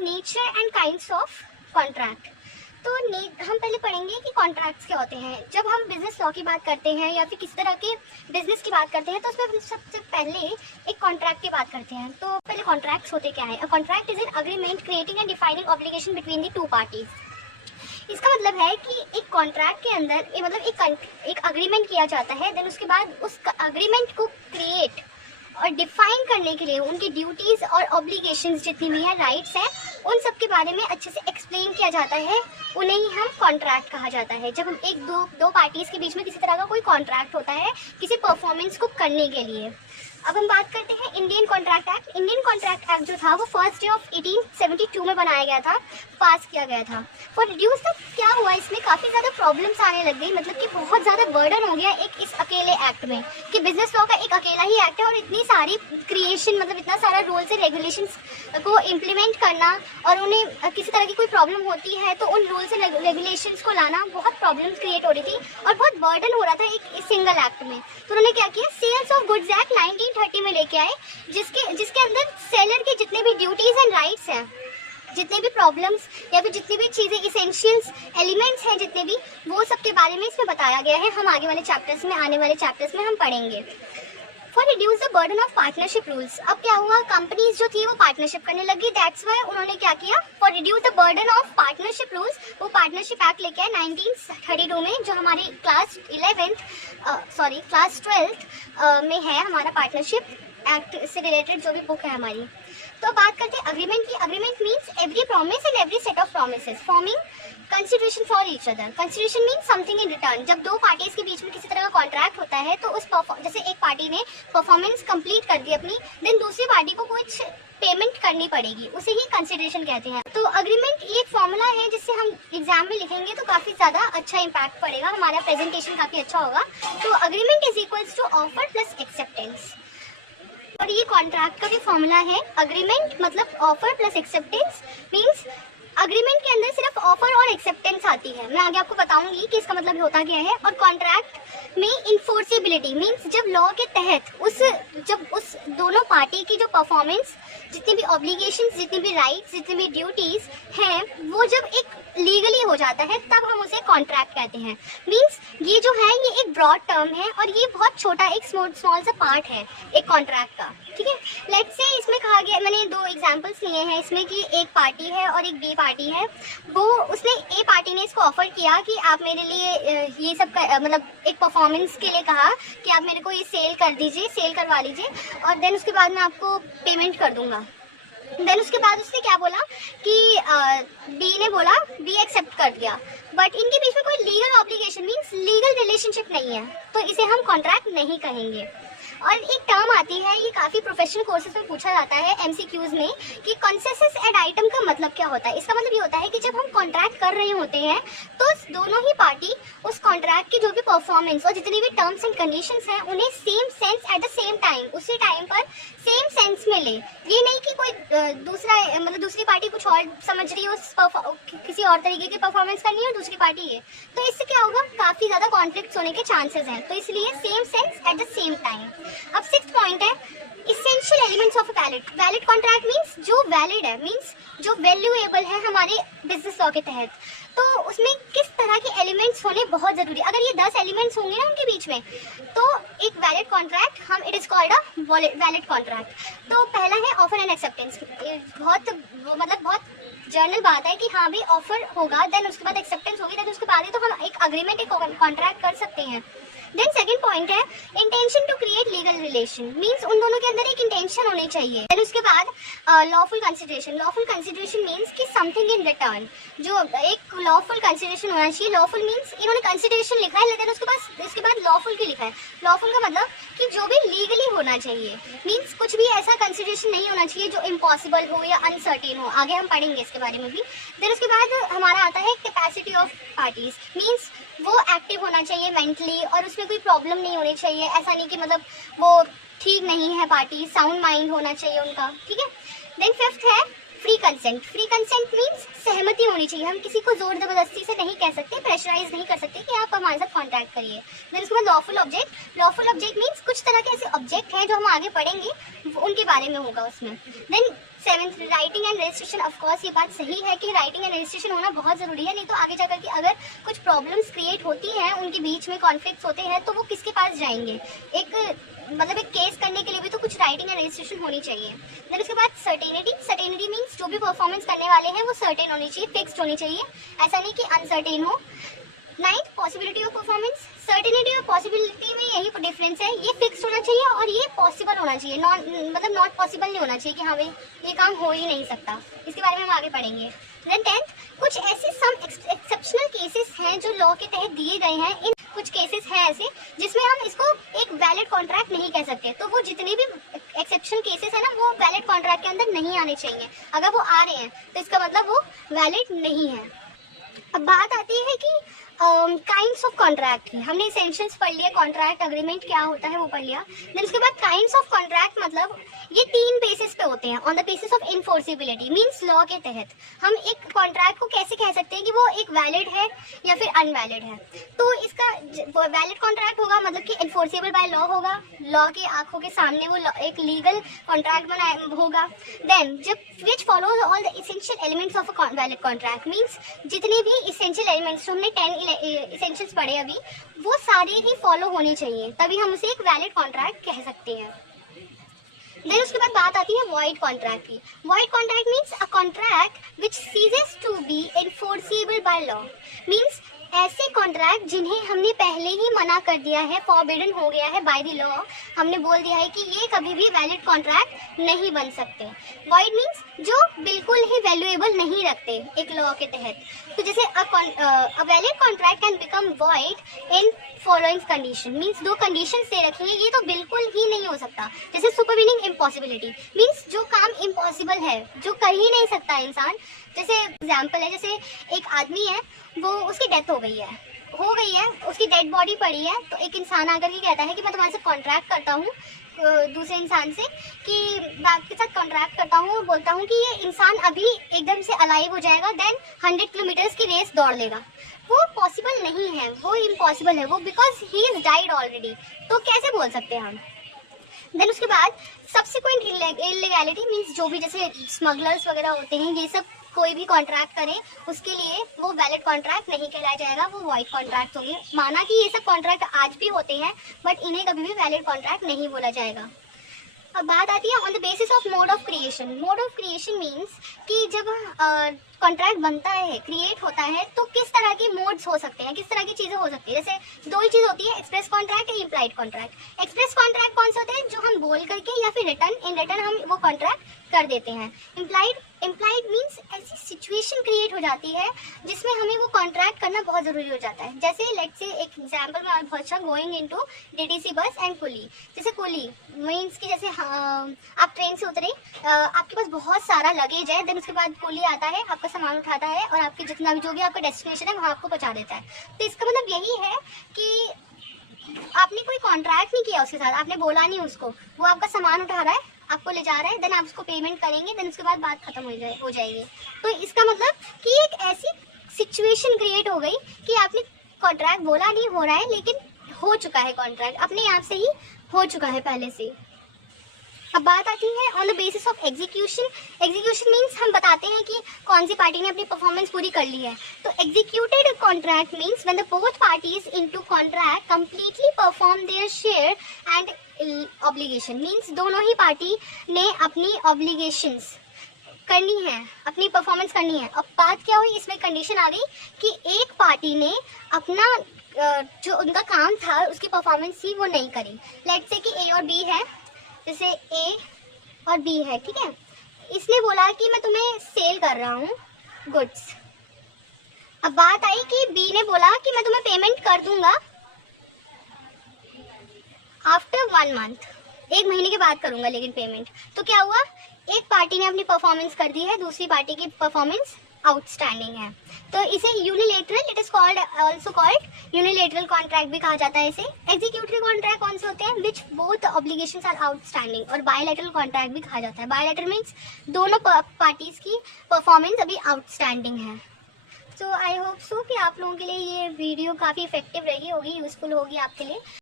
Nature and kinds of contract. तो हम पहले पढ़ेंगे कि कॉन्ट्रैक्ट्स क्या होते हैं। जब हम बिजनेस लॉ की बात करते हैं या फिर किस तरह के बिजनेस की बात करते हैं तो उसमें हम सबसे पहले एक कॉन्ट्रैक्ट की बात करते हैं। तो पहले कॉन्ट्रैक्ट्स होते क्या है। A contract is an agreement creating and defining obligation between the two parties. इसका मतलब है कि एक कॉन्ट्रैक्ट के अंदर मतलब एक अग्रीमेंट किया जाता है, देन उसके बाद उस अग्रीमेंट को क्रिएट और डिफाइन करने के लिए उनकी ड्यूटीज़ और ऑब्लिगेशंस जितनी भी हैं, राइट्स हैं, उन सब के बारे में अच्छे से एक्सप्लेन किया जाता है। उन्हें ही हम कॉन्ट्रैक्ट कहा जाता है। जब हम दो पार्टीज़ के बीच में किसी तरह का कोई कॉन्ट्रैक्ट होता है किसी परफॉर्मेंस को करने के लिए। अब हम बात करते हैं Indian contract act. Indian contract act जो था वो 1 डे ऑफ 1872 में बनाया गया था, पास किया गया था। फॉर रिड्यूस तक क्या हुआ, इसमें काफ़ी ज़्यादा प्रॉब्लम्स आने लग गई, मतलब कि बहुत ज़्यादा बर्डन हो गया इस अकेले एक्ट में कि बिजनेस लॉ का एक अकेला ही एक्ट है और इतनी सारी क्रिएशन, मतलब इतना सारा रूल्स एंड रेगुलेशंस को इम्प्लीमेंट करना और उन्हें किसी तरह की कोई प्रॉब्लम होती है तो उन रूल्स एंड रेगुलेशंस को लाना, बहुत प्रॉब्लम्स क्रिएट हो रही थी और बहुत बर्डन हो रहा था एक सिंगल एक्ट में। तो उन्होंने क्या किया, सेल्स ऑफ गुड्स एक्ट 1930 में लेके आए, जिसके अंदर सेलर के जितने भी ड्यूटीज एंड राइट्स हैं, जितने भी प्रॉब्लम्स या फिर जितनी भी चीज़ें इसेंशियल्स एलिमेंट्स हैं जितने भी, वो सब के बारे में इसमें बताया गया है। हम आगे वाले चैप्टर्स में, आने वाले चैप्टर्स में हम पढ़ेंगे। For reduce the burden of partnership rules. अब क्या हुआ, कंपनीज जो थी वो पार्टनरशिप करने लगी, दैट्स वाई उन्होंने क्या किया, for reduce the burden of partnership rules, वो पार्टनरशिप एक्ट लेके आए 1932 में, जो हमारे क्लास 12th में है हमारा पार्टनरशिप एक्ट से रिलेटेड जो भी बुक है हमारी। तो बात करते हैं अग्रीमेंट की। Agreement means every promise and every set of promises forming consideration for each other. Consideration means something in return. जब दो पार्टीज के बीच में किसी तरह का कॉन्ट्रैक्ट होता है तो जैसे एक पार्टी ने परफॉर्मेंस कंप्लीट कर दी अपनी, देन दूसरी पार्टी को कुछ पेमेंट करनी पड़ेगी, उसे ही कंसिडरेशन कहते हैं। तो अग्रीमेंट ये एक फॉर्मूला है जिससे हम एग्जाम में लिखेंगे तो काफी ज्यादा अच्छा इंपैक्ट पड़ेगा, हमारा प्रेजेंटेशन काफी अच्छा होगा। तो agreement is equals to offer plus acceptance, और ये कॉन्ट्रैक्ट का भी फॉर्मूला है। अग्रीमेंट मतलब offer plus acceptance means agreement के अंदर सिर्फ ऑफर और एक्सेप्टेंस आती है, मैं आगे आपको बताऊंगी कि इसका मतलब होता क्या है। और कॉन्ट्रैक्ट में इन्फोर्सिबिलिटी मींस जब लॉ के तहत जब उस दोनों पार्टी की जो परफॉर्मेंस, जितनी भी ऑब्लिगेशंस, जितनी भी राइट्स, जितनी भी ड्यूटीज हैं, वो जब एक लीगली हो जाता है तब हम उसे कॉन्ट्रैक्ट कहते हैं। मींस ये जो है ये एक ब्रॉड टर्म है और ये बहुत छोटा एक स्मॉल सा पार्ट है एक कॉन्ट्रैक्ट का, ठीक है। लेट्स से इसमें कहा गया, मैंने दो एग्जांपल्स लिए हैं इसमें कि एक पार्टी है और एक बी पार्टी है। वो उसने ए पार्टी ने इसको ऑफर किया कि आप मेरे लिए ये सब मतलब एक परफॉर्मेंस के लिए कहा कि आप मेरे को ये सेल कर दीजिए, सेल करवा लीजिए और देन उसके बाद मैं आपको पेमेंट कर दूंगा। देन उसके बाद उसने क्या बोला कि बी ने बोला, बी एक्सेप्ट कर दिया, बट इनके बीच में कोई legal obligation means legal relationship नहीं है, तो इसे हम कॉन्ट्रैक्ट नहीं कहेंगे। और एक टर्म आती है, ये काफी प्रोफेशनल कोर्सेज में पूछा जाता है एमसीक्यूज में, कि कंसेसिस एड आइटम का मतलब क्या होता है। इसका मतलब ये होता है कि जब हम कॉन्ट्रैक्ट कर रहे होते हैं तो दोनों ही पार्टी उस कॉन्ट्रैक्ट की जो भी परफॉर्मेंस और जितनी भी टर्म्स एंड कंडीशंस हैं उन्हें same sense at the same time, उसी टाइम पर सेम सेंस में ले। ये नहीं कि कोई दूसरी पार्टी कुछ और समझ रही हो, किसी और तरीके की परफॉर्मेंस करनी है और दूसरी पार्टी ये, तो इससे क्या होगा, काफी ज्यादा कॉन्फ्लिक्ट्स होने के चांसेस हैं। तो इसलिए same sense at the same time. अब 6th पॉइंट है essential elements of valid contract means जो वैलिड है, मींस जो वैल्यूएबल है हमारे बिजनेस लॉ के तहत, तो उसमें किस तरह के एलिमेंट्स होने बहुत जरूरी। अगर ये 10 एलिमेंट्स होंगे ना उनके बीच में तो एक वैलिड कॉन्ट्रैक्ट, हम it is called a valid contract. तो पहला है ऑफर एंड एक्सेप्टेंस। बहुत जर्नल बात है कि हाँ भाई ऑफर होगा, देन उसके बाद एक्सेप्टेंस होगी, देन उसके बाद ही तो हम एक अग्रीमेंट, एक कॉन्ट्रैक्ट कर सकते हैं। देन सेकंड पॉइंट है intention to create legal relation means उन दोनों के अंदर एक इंटेंशन होनी चाहिए। देन उसके बाद lawful consideration. Lawful consideration means कि समथिंग इन रिटर्न, जो एक लॉफुल कंसिडरेशन होना चाहिए। लॉफुल मींस इन्होंने कंसिडरेशन लिखा है लेकिन उसके बाद लॉफुल की लिखा है। लॉफुल का मतलब कि जो भी लीगली होना चाहिए, मींस कुछ भी ऐसा कंसिडरेशन नहीं होना चाहिए जो इम्पॉसिबल हो या अनसर्टेन हो, आगे हम पढ़ेंगे इसके बारे में भी। देन उसके बाद हमारा आता है कैपेसिटी ऑफ पार्टीज मींस वो एक्टिव होना चाहिए मेंटली और उसमें कोई प्रॉब्लम नहीं होनी चाहिए, ऐसा नहीं कि मतलब वो ठीक नहीं है पार्टी, साउंड माइंड होना चाहिए उनका, ठीक है। देन 5th है free consent, free consent means सहमति होनी चाहिए, हम किसी को जोर जबरदस्ती से नहीं कह सकते, प्रेशराइज नहीं कर सकते कि आप हमारे साथ कॉन्ट्रैक्ट करिए। देन उसके बाद lawful object, lawful object means कुछ तरह के ऐसे ऑब्जेक्ट हैं जो हम आगे पढ़ेंगे उनके बारे में होगा उसमें। Then 7th writing and registration, of course ये बात सही है कि राइटिंग एंड रजिस्ट्रेशन होना बहुत ज़रूरी है, नहीं तो आगे जाकर के अगर कुछ प्रॉब्लम्स क्रिएट होती हैं, उनके बीच में कॉन्फ्लिक्ट्स होते हैं, तो वो किसके पास जाएंगे, एक मतलब एक केस करने के लिए भी तो कुछ राइटिंग एंड रजिस्ट्रेशन होनी चाहिए। देन उसके बाद सर्टेनिटी, सर्टेनिटी मीन्स जो भी परफॉर्मेंस करने वाले हैं वो सर्टेन होनी चाहिए, फिक्स्ड होनी चाहिए, ऐसा नहीं कि अनसर्टेन हो। 9th possibility of performance, certainty और पॉसिबिलिटी में यही डिफरेंस है, ये फिक्स्ड होना चाहिए और ये पॉसिबल होना चाहिए, मतलब नॉट पॉसिबल नहीं होना चाहिए कि हाँ भाई ये काम हो ही नहीं सकता, इसके बारे में हम आगे पढ़ेंगे। देन 10th कुछ ऐसे सम एक्सेप्शनल केसेस हैं जो लॉ के तहत दिए गए हैं, इन कुछ केसेस हैं ऐसे जिसमें हम इसको एक वैलिड कॉन्ट्रैक्ट नहीं कह सकते, तो वो जितने भी एक्सेप्शनल केसेस है ना वो वैलिड कॉन्ट्रैक्ट के अंदर नहीं आने चाहिए, अगर वो आ रहे हैं तो इसका मतलब वो वैलिड नहीं है। अब बात आती है कि काइंड्स ऑफ कॉन्ट्रैक्ट की, हमने एसेंशियल्स पढ़ लिया, कॉन्ट्रैक्ट अग्रीमेंट क्या होता है वो पढ़ लिया। देन उसके बाद काइंड्स ऑफ कॉन्ट्रैक्ट मतलब ये 3 बेसिस पे होते हैं, on the basis of enforceability means law के तहत हम एक कॉन्ट्रैक्ट को कैसे कह सकते हैं कि वो एक वैलिड है या फिर अनवैलिड है। तो इसका वैलिड कॉन्ट्रैक्ट होगा मतलब कि इन्फोर्सेबल बाय लॉ होगा, लॉ की आंखों के सामने वो एक लीगल कॉन्ट्रैक्ट बना होगा। देन जब विच follows all the essential elements of a valid contract means जितने भी एसेंशियल एलिमेंट्स, हमने 10 एसेंशियल्स पढ़े अभी, वो सारे ही फॉलो होने चाहिए, तभी हम उसे एक वैलिड कॉन्ट्रैक्ट कह सकते हैं। देन उसके बाद बात आती है वॉइड कॉन्ट्रैक्ट की। Void contract means a contract which ceases to be enforceable by law, means ऐसे कॉन्ट्रैक्ट जिन्हें हमने पहले ही मना कर दिया है, फॉरबिडन हो गया है बाय द लॉ, हमने बोल दिया है कि ये कभी भी वैलिड कॉन्ट्रैक्ट नहीं बन सकते। वॉइड मीन्स जो बिल्कुल ही वैल्यूएबल नहीं रखते एक लॉ के तहत। तो जैसे a valid contract can become void in following condition, means 2 condition दे रखी है, ये तो बिल्कुल ही नहीं हो सकता। जैसे सुपरवीनिंग इम्पॉसिबिलिटी मीन्स जो काम इम्पॉसिबल है, जो कर ही नहीं सकता इंसान, जैसे एग्जाम्पल है, जैसे एक आदमी है, वो उसकी डेथ हो गई है, उसकी डेड बॉडी पड़ी है, तो एक इंसान आकर के कहता है कि मैं तुम्हारे साथ कॉन्ट्रैक्ट करता हूँ दूसरे इंसान से, कि मैं आपके साथ कॉन्ट्रैक्ट करता हूँ और बोलता हूँ कि ये इंसान अभी एकदम से अलाइव हो जाएगा, देन 100 किलोमीटर्स की रेस दौड़ लेगा। वो पॉसिबल नहीं है, वो इम्पॉसिबल है, वो because he is died already, तो कैसे बोल सकते हैं हम। देन उसके बाद सब्सिक्वेंट इलीगैलिटी मीन्स जो भी जैसे स्मगलर्स वगैरह होते हैं, ये सब कोई भी कॉन्ट्रैक्ट करे उसके लिए वो वैलिड कॉन्ट्रैक्ट नहीं कहलाया जाएगा, वो वॉइड कॉन्ट्रैक्ट होंगे। माना कि ये सब कॉन्ट्रैक्ट आज भी होते हैं बट इन्हें कभी भी वैलिड कॉन्ट्रैक्ट नहीं बोला जाएगा। अब बात आती है on the basis of mode of creation. Mode of creation means कि जब कॉन्ट्रैक्ट बनता है, क्रिएट होता है, तो किस तरह के मोड्स हो सकते हैं, किस तरह की चीज़ें हो सकती है। जैसे 2 ही चीज़ होती है, एक्सप्रेस कॉन्ट्रैक्ट या इम्प्लाइड कॉन्ट्रैक्ट। एक्सप्रेस कॉन्ट्रैक्ट कौन से होते हैं, जो हम बोल करके या फिर इन रिटर्न हम वो कॉन्ट्रैक्ट कर देते हैं। इम्प्लाइड मीन्स ऐसी सिचुएशन क्रिएट हो जाती है जिसमें हमें वो कॉन्ट्रैक्ट करना बहुत ज़रूरी हो जाता है। जैसे लेट्स से एक एग्जांपल में बहुत going into DTC bus and coolie. जैसे कुली मीन्स कि जैसे आप ट्रेन से उतरे, आपके पास बहुत सारा लगेज है, देन उसके बाद कुली आता है, आपका सामान उठाता है और आपके जितना भी जो भी आपका डेस्टिनेशन है वहाँ आपको पहुँचा देता है। तो इसका मतलब यही है कि आपने कोई कॉन्ट्रैक्ट नहीं किया उसके साथ, आपने बोला नहीं उसको, वो आपका सामान उठा रहा है, आपको ले जा रहा है, देन आप उसको पेमेंट करेंगे, देन उसके बाद बात खत्म हो जाएगी। तो इसका मतलब कि एक ऐसी सिचुएशन क्रिएट हो गई कि आपने कॉन्ट्रैक्ट बोला नहीं, हो रहा है, लेकिन हो चुका है कॉन्ट्रैक्ट, अपने आप से ही हो चुका है पहले से। अब बात आती है on the basis of execution. Execution means हम बताते हैं कि कौन सी पार्टी ने अपनी परफॉर्मेंस पूरी कर ली है। तो executed contract means when the both parties into contract completely perform their share and obligation, means दोनों ही पार्टी ने अपनी ऑब्लिगेशंस करनी है, अपनी परफॉर्मेंस करनी है। अब बात क्या हुई, इसमें कंडीशन आ गई कि एक पार्टी ने अपना जो उनका काम था, उसकी परफॉर्मेंस थी, वो नहीं करी। लेट्स से कि ए और बी है, जैसे ए और बी है, ठीक है। इसने बोला कि मैं तुम्हें सेल कर रहा हूँ गुड्स। अब बात आई कि बी ने बोला कि मैं तुम्हें पेमेंट कर दूंगा आफ्टर 1 मंथ, 1 महीने के बाद करूंगा लेकिन पेमेंट। तो क्या हुआ, एक पार्टी ने अपनी परफॉर्मेंस कर दी है, दूसरी पार्टी की परफॉर्मेंस आउटस्टैंडिंग है। तो इसे unilateral, it is called also called unilateral contract भी कहा जाता है इसे। एग्जीक्यूटिव कॉन्ट्रैक्ट कौन से होते हैं? Which both obligations are outstanding, और बायलैटरल कॉन्ट्रैक्ट भी कहा जाता है। बायलैटरल मीन्स दोनों पार्टीज की परफॉर्मेंस अभी आउटस्टैंडिंग है। सो आई होप सो कि आप लोगों के लिए ये वीडियो काफ़ी इफेक्टिव रही होगी, यूजफुल होगी आपके लिए।